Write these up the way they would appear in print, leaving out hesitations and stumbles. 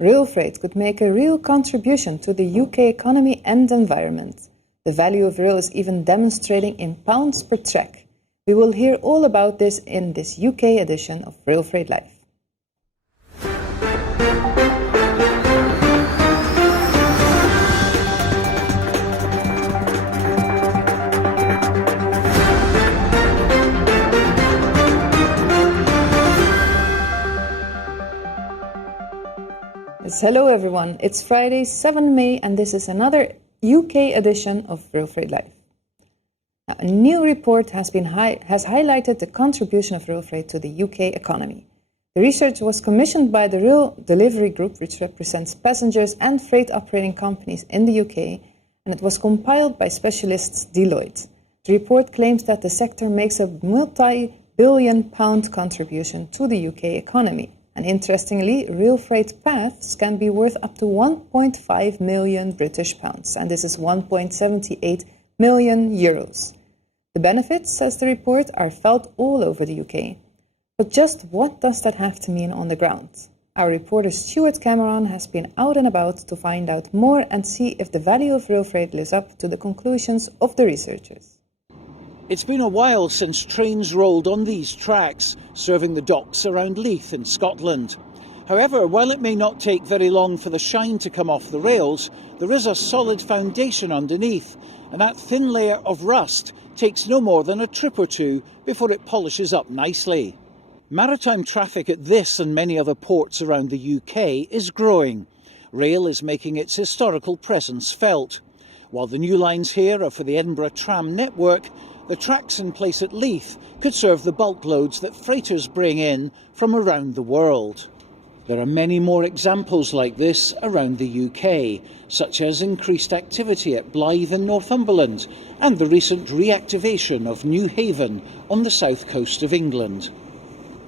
RailFreight could make a real contribution to the UK economy and environment. The value of rail is even demonstrating in pounds per track. We will hear all about this in this UK edition of RailFreight Live. Hello everyone, it's Friday 7 May and this is another UK edition of RailFreight Live. Now, a new report has highlighted the contribution of RailFreight to the UK economy. The research was commissioned by the Rail Delivery Group, which represents passengers and freight operating companies in the UK, and it was compiled by specialists Deloitte. The report claims that the sector makes a multi-billion pound contribution to the UK economy. And interestingly, RailFreight paths can be worth up to 1.5 million British pounds, and this is 1.78 million euros. The benefits, says the report, are felt all over the UK. But just what does that have to mean on the ground? Our reporter Stuart Cameron has been out and about to find out more and see if the value of RailFreight lives up to the conclusions of the researchers. It's been a while since trains rolled on these tracks, serving the docks around Leith in Scotland. However, while it may not take very long for the shine to come off the rails, there is a solid foundation underneath, and that thin layer of rust takes no more than a trip or two before it polishes up nicely. Maritime traffic at this and many other ports around the UK is growing. Rail is making its historical presence felt. While the new lines here are for the Edinburgh tram network, the tracks in place at Leith could serve the bulk loads that freighters bring in from around the world. There are many more examples like this around the UK, such as increased activity at Blyth in Northumberland and the recent reactivation of New Haven on the south coast of England.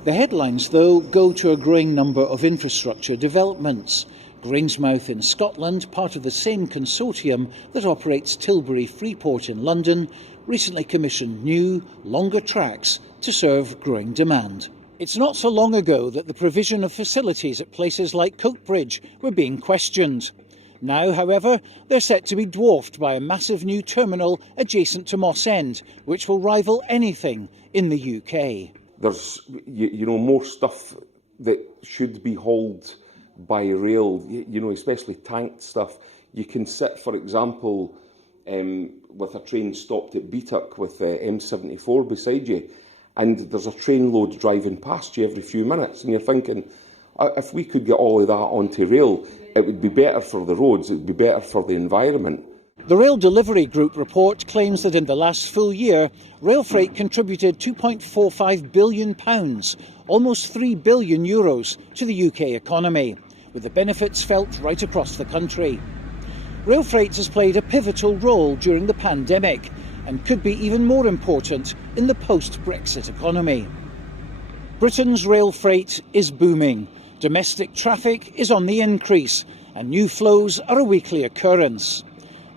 The headlines, though, go to a growing number of infrastructure developments. Grangemouth in Scotland, part of the same consortium that operates Tilbury Freeport in London, recently commissioned new, longer tracks to serve growing demand. It's not so long ago that the provision of facilities at places like Coatbridge were being questioned. Now, however, they're set to be dwarfed by a massive new terminal adjacent to Moss End, which will rival anything in the UK. There's, more stuff that should be hauled by rail, especially tanked stuff. You can sit, for example, with a train stopped at Beatuck with M74 beside you, and there's a train load driving past you every few minutes, and you're thinking, if we could get all of that onto rail, it would be better for the roads, it would be better for the environment. The Rail Delivery Group report claims that in the last full year, RailFreight contributed £2.45 billion, almost €3 billion to the UK economy, with the benefits felt right across the country. RailFreight has played a pivotal role during the pandemic and could be even more important in the post-Brexit economy. Britain's rail freight is booming. Domestic traffic is on the increase and new flows are a weekly occurrence.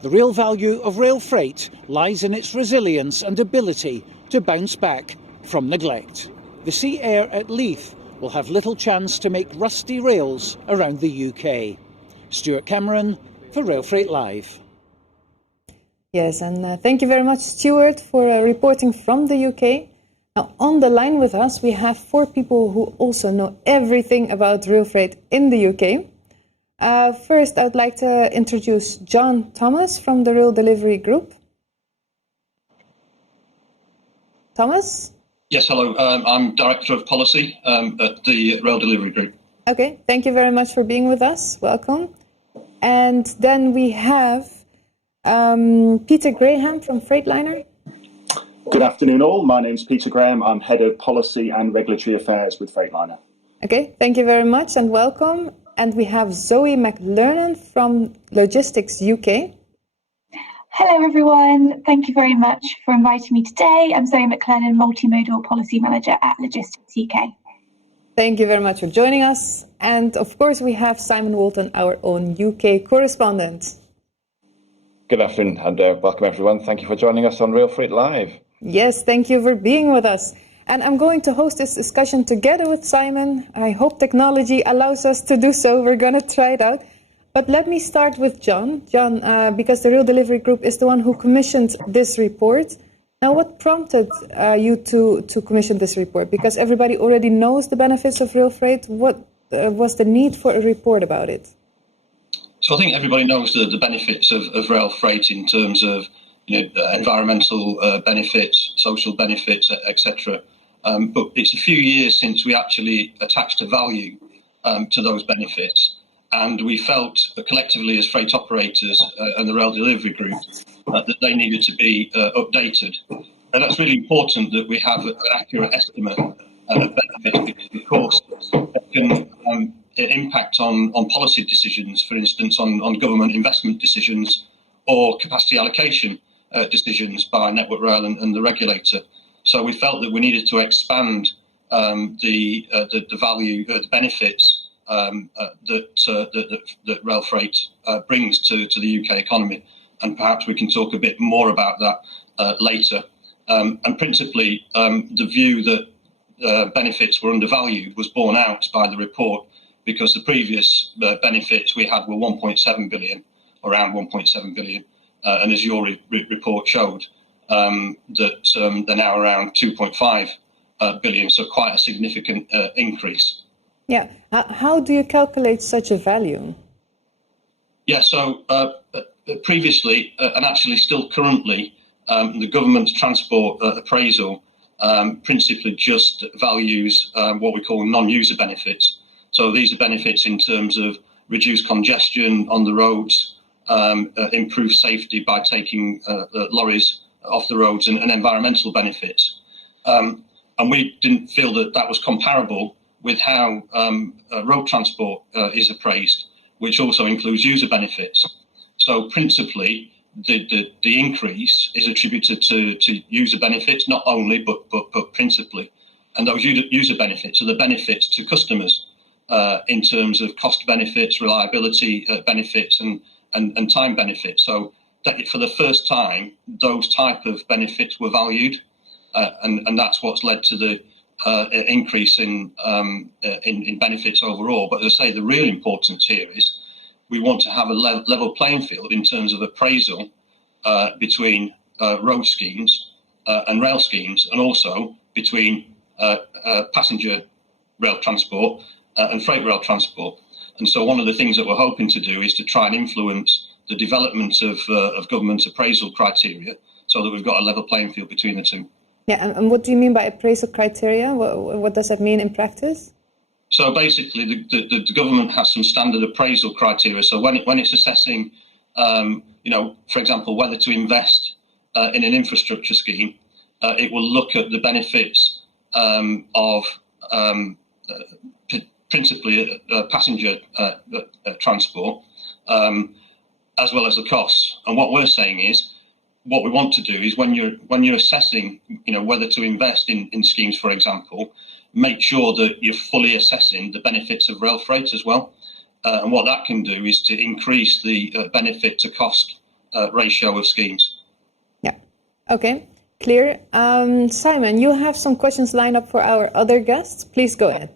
The real value of rail freight lies in its resilience and ability to bounce back from neglect. The sea air at Leith will have little chance to make rusty rails around the UK. Stuart Cameron for RailFreight Live. Yes, and thank you very much, Stuart, for reporting from the UK. Now, on the line with us, we have 4 people who also know everything about RailFreight in the UK. First, I'd like to introduce John Thomas from the Rail Delivery Group. Thomas? Yes, hello. I'm Director of Policy at the Rail Delivery Group. Okay, thank you very much for being with us. Welcome. And then we have Peter Graham from Freightliner. Good afternoon all. My name's Peter Graham. I'm Head of Policy and Regulatory Affairs with Freightliner. Okay, thank you very much and welcome. And we have Zoe McLernan from Logistics UK. Hello everyone, thank you very much for inviting me today. I'm Zoe McLennan, Multimodal Policy Manager at Logistics UK. Thank you very much for joining us. And of course we have Simon Walton, our own UK correspondent. Good afternoon and welcome everyone. Thank you for joining us on RailFreight Live. Yes, thank you for being with us. and I'm going to host this discussion together with Simon. I hope technology allows us to do so. We're going to try it out. But let me start with John. John, because the Rail Delivery Group is the one who commissioned this report. Now, what prompted you to commission this report? Because everybody already knows the benefits of rail freight. What was the need for a report about it? So I think everybody knows the benefits of rail freight in terms of environmental benefits, social benefits, etc. But it's a few years since we actually attached a value to those benefits. And we felt collectively as freight operators and the Rail Delivery Group that they needed to be updated. And that's really important that we have an accurate estimate of benefits, because of course it can impact on policy decisions, for instance, on government investment decisions or capacity allocation decisions by Network Rail and the regulator. So we felt that we needed to expand the value, the benefits that rail freight brings to the UK economy, and perhaps we can talk a bit more about that later. And principally, the view that benefits were undervalued was borne out by the report, because the previous benefits we had were 1.7 billion, around 1.7 billion, and as your report showed, that they're now around 2.5 billion, so quite a significant increase. Yeah. How do you calculate such a value? Yeah, so previously, and actually still currently, the government's transport appraisal principally just values what we call non-user benefits. So these are benefits in terms of reduced congestion on the roads, improved safety by taking lorries off the roads, and environmental benefits. And we didn't feel that that was comparable with how road transport is appraised, which also includes user benefits. So principally, the increase is attributed to user benefits, not only, but principally. And those user benefits are the benefits to customers in terms of cost benefits, reliability benefits, and time benefits. So that for the first time, those type of benefits were valued, and that's what's led to the increase in benefits overall. But as I say, the real importance here is we want to have a level playing field in terms of appraisal between road schemes and rail schemes, and also between passenger rail transport and freight rail transport. And so one of the things that we're hoping to do is to try and influence the development of government appraisal criteria, so that we've got a level playing field between the two. Yeah, and what do you mean by appraisal criteria? What does that mean in practice? So basically, the government has some standard appraisal criteria. So when it's assessing, for example, whether to invest in an infrastructure scheme, it will look at the benefits of principally passenger transport, as well as the costs. And what we're saying is, what we want to do is when you're assessing, whether to invest in schemes, for example, make sure that you're fully assessing the benefits of rail freight as well. And what that can do is to increase the benefit to cost ratio of schemes. Yeah. Okay. Clear. Simon, you have some questions lined up for our other guests. Please go ahead.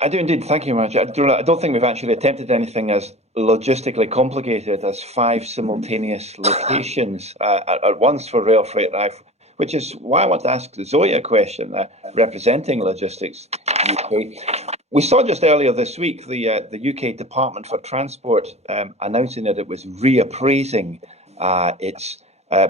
I do indeed. Thank you very much. I don't think we've actually attempted anything as logistically complicated as 5 simultaneous locations at once for rail freight life, which is why I want to ask Zoe a question representing Logistics UK. We saw just earlier this week the UK Department for Transport announcing that it was reappraising its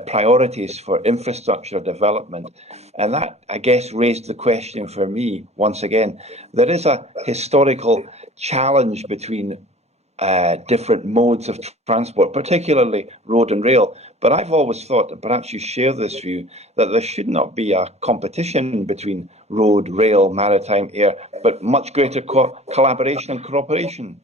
priorities for infrastructure development. And that, I guess, raised the question for me once again. There is a historical challenge between different modes of transport, particularly road and rail. But I've always thought, and perhaps you share this view, that there should not be a competition between road, rail, maritime, air, but much greater collaboration and cooperation.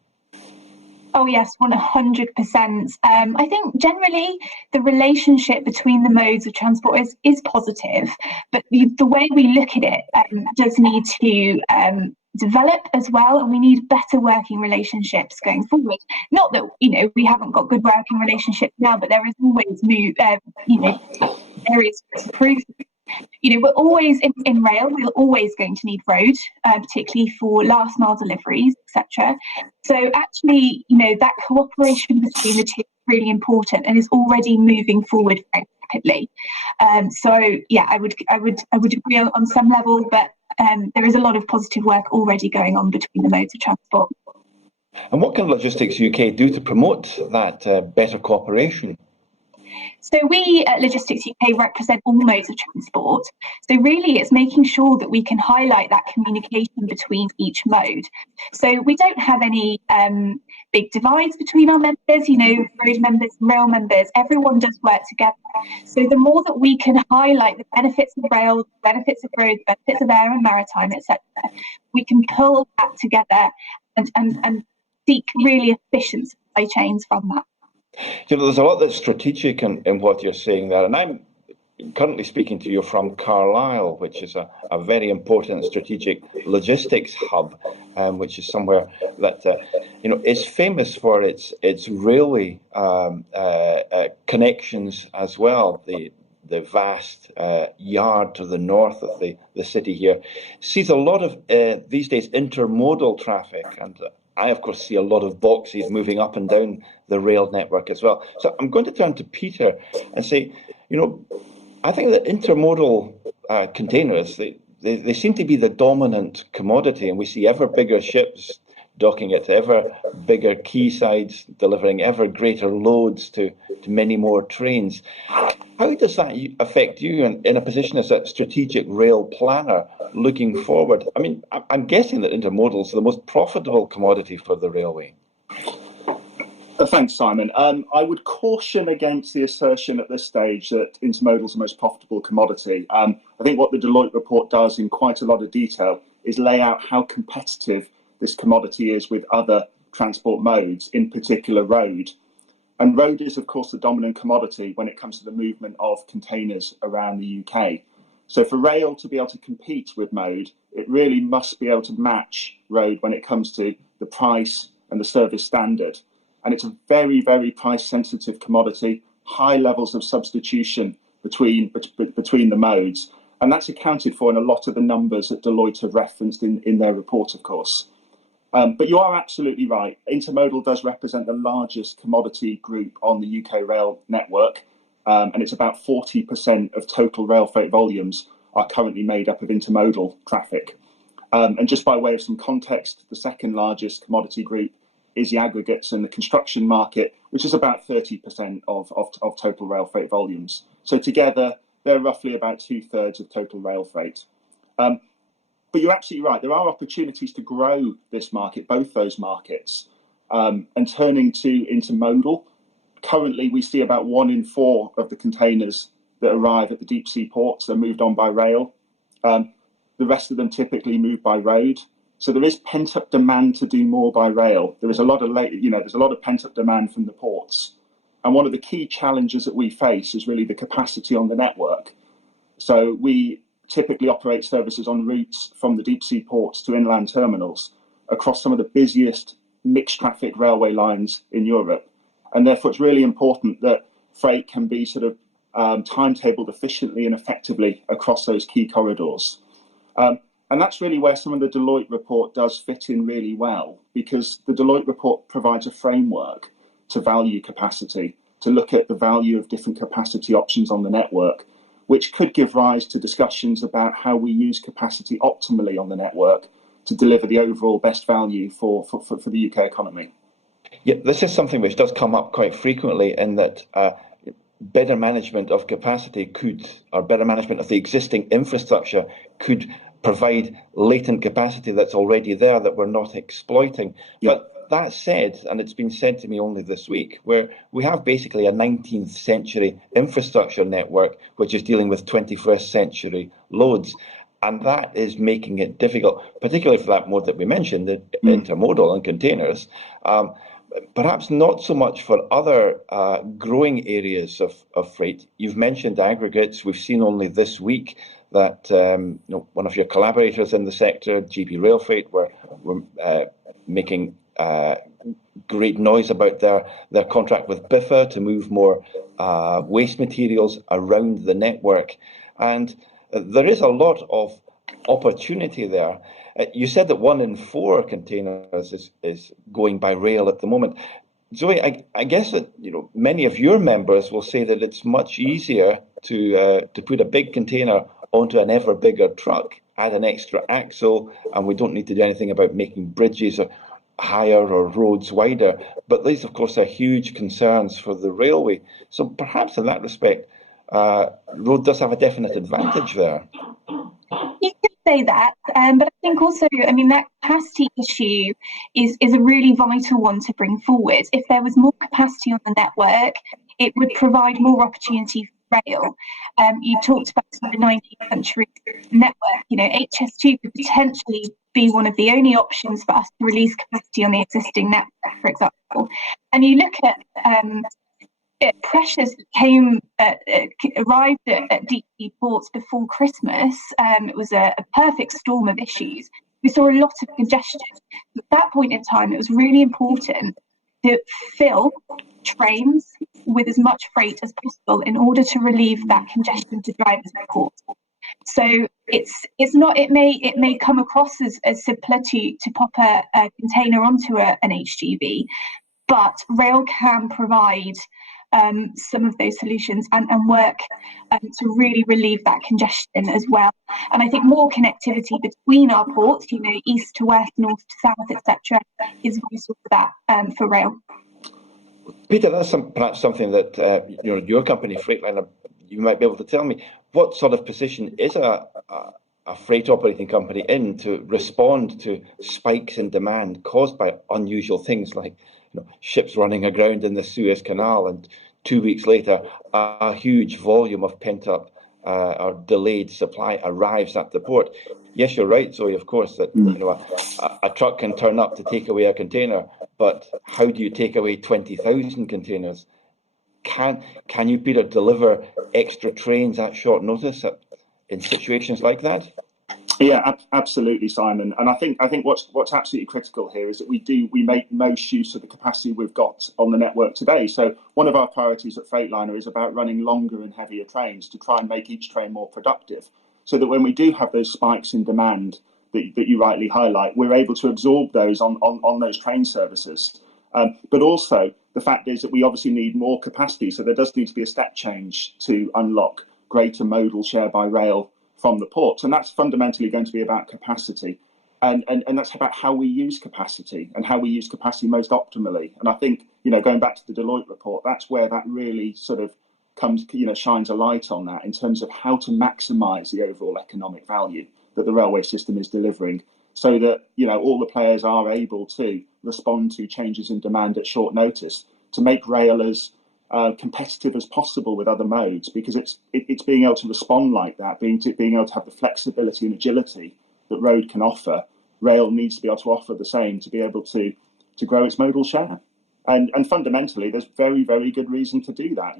Oh yes, 100%. I think generally the relationship between the modes of transport is positive, but the way we look at it does need to develop as well, and we need better working relationships going forward. Not that we haven't got good working relationships now, but there is always areas to improve. We're always in rail, we're always going to need road, particularly for last mile deliveries, etc. So actually, that cooperation between the two is really important and is already moving forward very rapidly. So yeah, I would agree on some level, but there is a lot of positive work already going on between the modes of transport. And what can Logistics UK do to promote that better cooperation? So we at Logistics UK represent all modes of transport. So really it's making sure that we can highlight that communication between each mode. So we don't have any big divides between our members, road members, rail members, everyone does work together. So the more that we can highlight the benefits of rail, the benefits of road, the benefits of air and maritime, etc., we can pull that together and seek really efficient supply chains from that. There's a lot that's strategic in what you're saying there, and I'm currently speaking to you from Carlisle, which is a very important strategic logistics hub, which is somewhere that is famous for its railway connections as well. The vast yard to the north of the city here sees a lot of these days intermodal traffic, and I, of course, see a lot of boxes moving up and down the rail network as well. So I'm going to turn to Peter and say, I think that intermodal containers, they seem to be the dominant commodity, and we see ever bigger ships docking at ever bigger quaysides, delivering ever greater loads to many more trains. How does that affect you in a position as a strategic rail planner looking forward? I mean, I'm guessing that intermodal is the most profitable commodity for the railway. Thanks, Simon. I would caution against the assertion at this stage that intermodal is the most profitable commodity. I think what the Deloitte report does in quite a lot of detail is lay out how competitive this commodity is with other transport modes, in particular road. And road is, of course, the dominant commodity when it comes to the movement of containers around the UK. So for rail to be able to compete with mode, it really must be able to match road when it comes to the price and the service standard. And it's a very, very price-sensitive commodity, high levels of substitution between the modes. And that's accounted for in a lot of the numbers that Deloitte have referenced in their report, of course. But you are absolutely right. Intermodal does represent the largest commodity group on the UK rail network, and it's about 40% of total rail freight volumes are currently made up of intermodal traffic. And just by way of some context, the second largest commodity group is the aggregates and the construction market, which is about 30% of total rail freight volumes. So together, they're roughly about 2/3 of total rail freight. But you're absolutely right. There are opportunities to grow this market, both those markets. And turning to intermodal, currently we see about 1 in 4 of the containers that arrive at the deep sea ports are moved on by rail. The rest of them typically move by road. So there is pent-up demand to do more by rail. There is a lot of there's a lot of pent-up demand from the ports. And one of the key challenges that we face is really the capacity on the network. So we typically operate services on routes from the deep sea ports to inland terminals across some of the busiest mixed traffic railway lines in Europe. And therefore, it's really important that freight can be sort of timetabled efficiently and effectively across those key corridors. And that's really where some of the Deloitte report does fit in really well, because the Deloitte report provides a framework to value capacity, to look at the value of different capacity options on the network, which could give rise to discussions about how we use capacity optimally on the network to deliver the overall best value for the UK economy. Yeah, this is something which does come up quite frequently, in that better management of capacity or better management of the existing infrastructure could provide latent capacity that's already there that we're not exploiting. Yeah. But that said, and it's been said to me only this week, where we have basically a 19th century infrastructure network which is dealing with 21st century loads. And that is making it difficult, particularly for that mode that we mentioned, the intermodal and containers. Perhaps not so much for other growing areas of freight. You've mentioned aggregates. We've seen only this week that one of your collaborators in the sector, GB RailFreight, were making great noise about their contract with BIFA to move more waste materials around the network. And there is a lot of opportunity there. You said that 1 in 4 containers is going by rail at the moment. Zoe, I guess that many of your members will say that it's much easier to put a big container onto an ever bigger truck, add an extra axle, and we don't need to do anything about making bridges higher or roads wider. But these, of course, are huge concerns for the railway. So perhaps in that respect, road does have a definite advantage there. You could say that, but I think also, that capacity issue is a really vital one to bring forward. If there was more capacity on the network, it would provide more opportunity for rail. You talked about the 19th century network. HS2 could potentially be one of the only options for us to release capacity on the existing network, for example. And you look at pressures that arrived at deep sea ports before Christmas. It was a perfect storm of issues. We saw a lot of congestion. At that point in time, it was really important to fill trains with as much freight as possible in order to relieve that congestion to drivers and ports. So it's not. It may come across as simpler to pop a container onto an HGV, but rail can provide some of those solutions and work to really relieve that congestion as well. And I think more connectivity between our ports, east to west, north to south, etc., is vital for that for rail. Peter, that's perhaps something that your company, Freightliner, you might be able to tell me. What sort of position is a freight operating company in to respond to spikes in demand caused by unusual things like ships running aground in the Suez Canal, and 2 weeks later, a huge volume of pent-up or delayed supply arrives at the port? Yes, you're right, Zoe, of course, that a truck can turn up to take away a container, but how do you take away 20,000 containers? Can you, Peter, deliver extra trains at short notice in situations like that? Yeah, absolutely, Simon. And I think what's absolutely critical here is that we make most use of the capacity we've got on the network today. So one of our priorities at Freightliner is about running longer and heavier trains to try and make each train more productive, so that when we do have those spikes in demand that you rightly highlight, we're able to absorb those on those train services. But also the fact is that we obviously need more capacity, so there does need to be a step change to unlock greater modal share by rail from the ports, and that's fundamentally going to be about capacity, and that's about how we use capacity and how we use capacity most optimally. And I think going back to the Deloitte report, that's where that really sort of comes shines a light on that in terms of how to maximise the overall economic value that the railway system is delivering, so that all the players are able to respond to changes in demand at short notice to make rail as competitive as possible with other modes, because it's being able to respond like that, being able to have the flexibility and agility that road can offer. Rail needs to be able to offer the same to be able to grow its modal share. And fundamentally, there's very, very good reason to do that.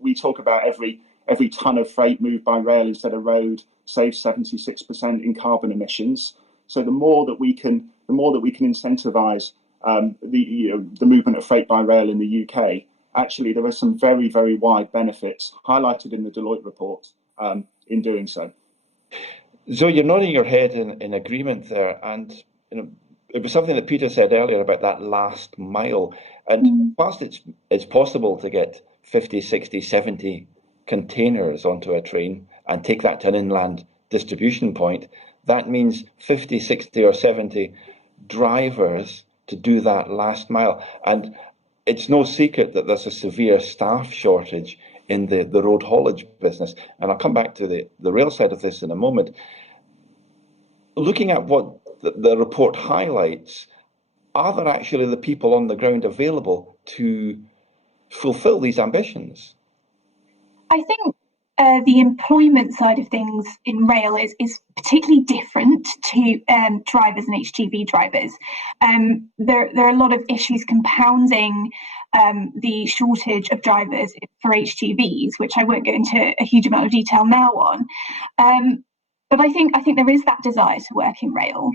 We talk about every ton of freight moved by rail instead of road saves 76% in carbon emissions. So the more that we can incentivise the movement of freight by rail in the UK, actually there are some very, very wide benefits highlighted in the Deloitte report in doing so. So you're nodding your head in agreement there, and it was something that Peter said earlier about that last mile. And whilst it's possible to get 50, 60, 70 containers onto a train and take that to an inland distribution point, that means 50, 60 or 70 drivers to do that last mile. And it's no secret that there's a severe staff shortage in the road haulage business. And I'll come back to the rail side of this in a moment. Looking at what the report highlights, are there actually the people on the ground available to fulfill these ambitions? I think the employment side of things in rail is particularly different to drivers and HGV drivers. There are a lot of issues compounding the shortage of drivers for HGVs, which I won't go into a huge amount of detail now on. But I think there is that desire to work in rail,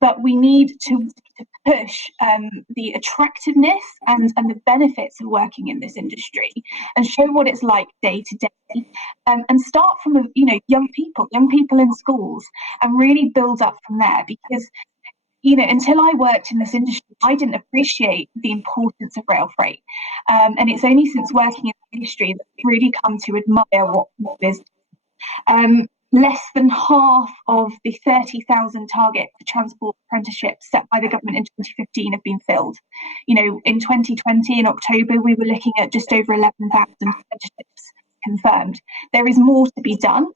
but we need to push the attractiveness and the benefits of working in this industry and show what it's like day to day, and start from young people in schools, and really build up from there. Because until I worked in this industry, I didn't appreciate the importance of rail freight, and it's only since working in the industry that I've really come to admire what it is. Less than half of the 30,000 target for transport apprenticeships set by the government in 2015 have been filled. In 2020, in October, we were looking at just over 11,000 apprenticeships confirmed. There is more to be done,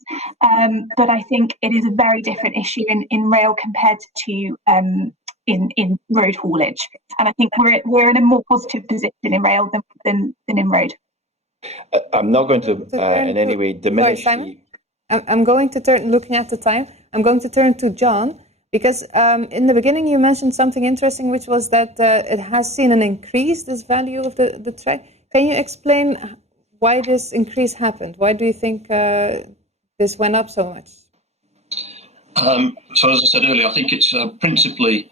but I think it is a very different issue in rail compared to in road haulage. And I think we're in a more positive position in rail than in road. I'm not going to in any way diminish. Sorry, Simon? I'm going to turn, looking at the time, I'm going to turn to John, because in the beginning you mentioned something interesting, which was that it has seen an increase, this value of the track. Can you explain why this increase happened? Why do you think this went up so much? So as I said earlier, I think it's principally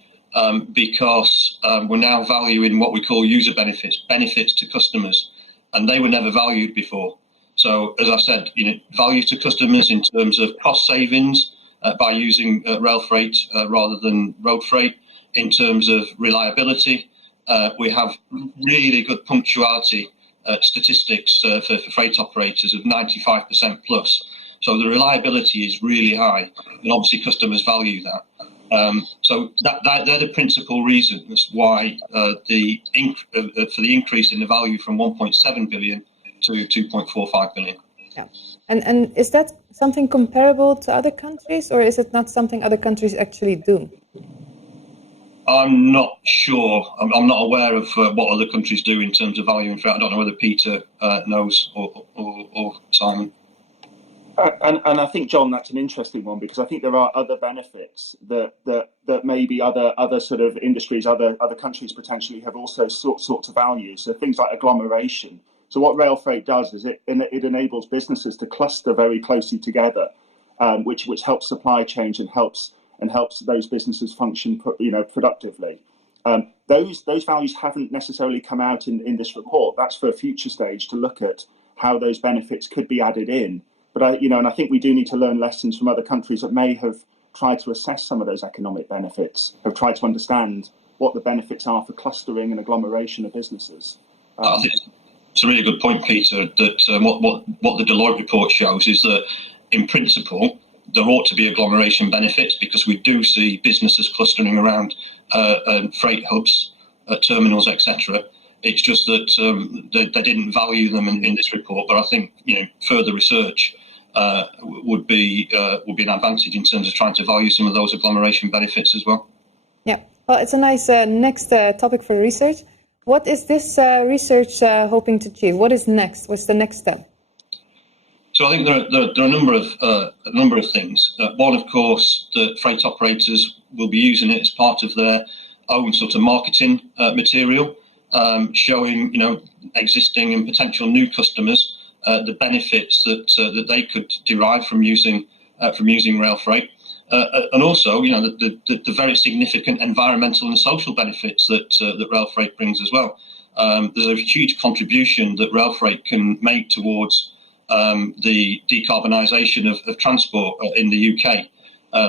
because we're now valuing what we call user benefits to customers, and they were never valued before. So, as I said, value to customers in terms of cost savings by using rail freight rather than road freight. In terms of reliability, we have really good punctuality statistics for freight operators of 95% plus. So the reliability is really high, and obviously customers value that. So they're the principal reasons why for the increase in the value from 1.7 billion to 2.45 billion. Yeah. And is that something comparable to other countries, or is it not something other countries actually do? I'm not sure. I'm not aware of what other countries do in terms of valuing freight. I don't know whether Peter knows or Simon. And I think, John, that's an interesting one, because I think there are other benefits that maybe other sort of industries, other countries potentially have also sought to value. So things like agglomeration. So what rail freight does is it enables businesses to cluster very closely together, which helps supply chains and helps those businesses function productively. Those values haven't necessarily come out in this report. That's for a future stage to look at how those benefits could be added in. But I think we do need to learn lessons from other countries that may have tried to assess some of those economic benefits, have tried to understand what the benefits are for clustering and agglomeration of businesses. I think it's a really good point, Peter, that what the Deloitte report shows is that, in principle, there ought to be agglomeration benefits, because we do see businesses clustering around freight hubs, terminals, etc. It's just that they didn't value them in this report. But I think further research would be an advantage in terms of trying to value some of those agglomeration benefits as well. Yeah, well, it's a nice next topic for research. What is this research hoping to achieve? What is next? What's the next step? So I think there are a number of things. One, of course, that freight operators will be using it as part of their own sort of marketing material, showing existing and potential new customers the benefits that they could derive from using rail freight, and also the very significant environmental and social benefits that rail freight brings as well. There's a huge contribution that rail freight can make towards the decarbonisation of transport in the UK.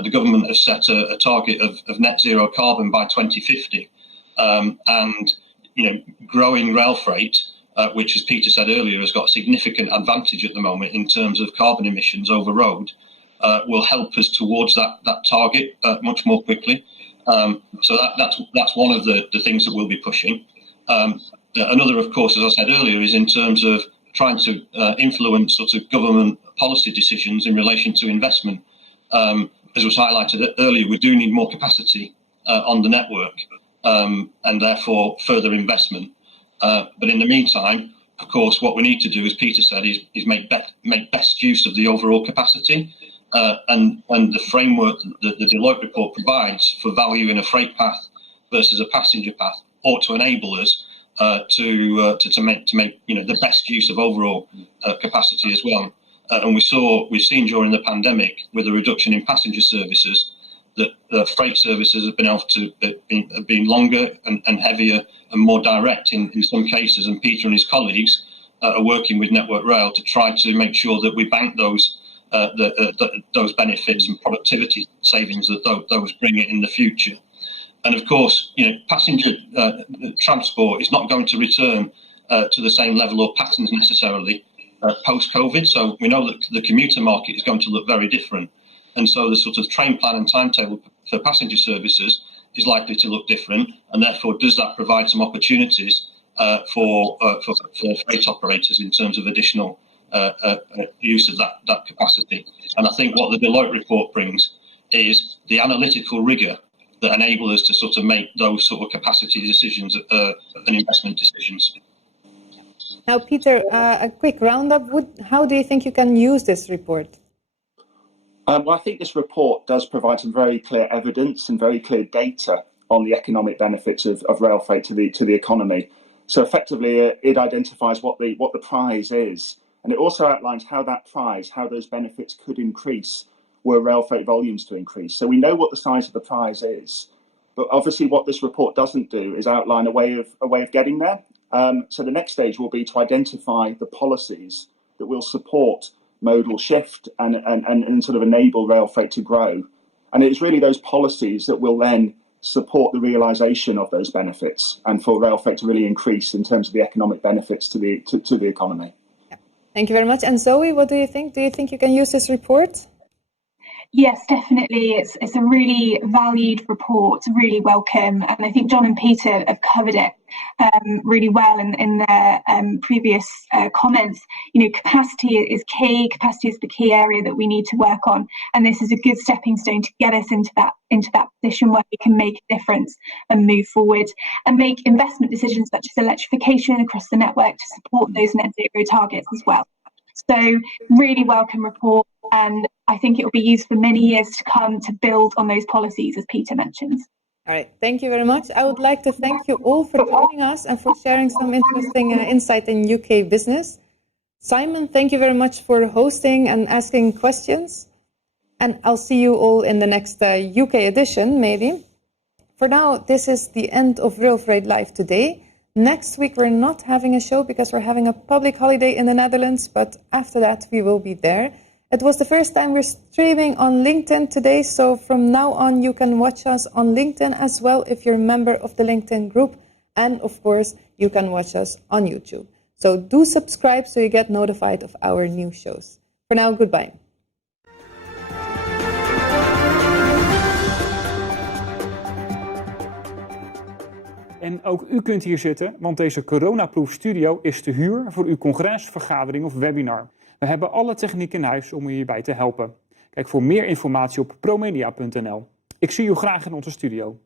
The government has set a target of net zero carbon by 2050, and growing rail freight, which, as Peter said earlier, has got a significant advantage at the moment in terms of carbon emissions over road, will help us towards that target much more quickly. So that's one of the things that we'll be pushing. Another, of course, as I said earlier, is in terms of trying to influence sort of government policy decisions in relation to investment. As was highlighted earlier, we do need more capacity on the network, and therefore further investment. But in the meantime, of course, what we need to do, as Peter said, is make best use of the overall capacity, and the framework that the Deloitte report provides for valuing a freight path versus a passenger path ought to enable us to make the best use of overall capacity as well. And we've seen during the pandemic, with a reduction in passenger services, that freight services have been able to been longer and heavier and more direct in some cases. And Peter and his colleagues are working with Network Rail to try to make sure that we bank those benefits and productivity savings that those bring in the future. And of course, passenger transport is not going to return to the same level or patterns necessarily post-COVID. So we know that the commuter market is going to look very different. And so the sort of train plan and timetable for passenger services is likely to look different. And therefore, does that provide some opportunities for freight operators in terms of additional use of that capacity? And I think what the Deloitte report brings is the analytical rigor that enable us to sort of make those sort of capacity decisions and investment decisions. Now, Peter, a quick roundup. How do you think you can use this report? Well, I think this report does provide some very clear evidence and very clear data on the economic benefits of rail freight to the economy. So effectively, it identifies what the prize is, and it also outlines how that prize, how those benefits could increase were rail freight volumes to increase. So we know what the size of the prize is, but obviously what this report doesn't do is outline a way of getting there. So the next stage will be to identify the policies that will support modal shift and sort of enable rail freight to grow. And it's really those policies that will then support the realisation of those benefits and for rail freight to really increase in terms of the economic benefits to the economy. Yeah. Thank you very much. And Zoe, what do you think? Do you think you can use this report? Yes, definitely. It's a really valued report, really welcome. And I think John and Peter have covered it really well in their previous comments. Capacity is key. Capacity is the key area that we need to work on. And this is a good stepping stone to get us into that position where we can make a difference and move forward and make investment decisions such as electrification across the network to support those net zero targets as well. So really welcome report, and I think it will be used for many years to come to build on those policies, as Peter mentioned. All right, thank you very much. I would like to thank you all for joining us and for sharing some interesting insight in UK business. Simon, thank you very much for hosting and asking questions. And I'll see you all in the next UK edition, maybe. For now, this is the end of RailFreight Live today. Next week, we're not having a show because we're having a public holiday in the Netherlands, but after that, we will be there. It was the first time we're streaming on LinkedIn today, so from now on, you can watch us on LinkedIn as well if you're a member of the LinkedIn group. And of course, you can watch us on YouTube. So do subscribe so you get notified of our new shows. For now, goodbye. En ook u kunt hier zitten, want deze coronaproof studio is te huur voor uw congres, vergadering of webinar. We hebben alle techniek in huis om u hierbij te helpen. Kijk voor meer informatie op promedia.nl. Ik zie u graag in onze studio.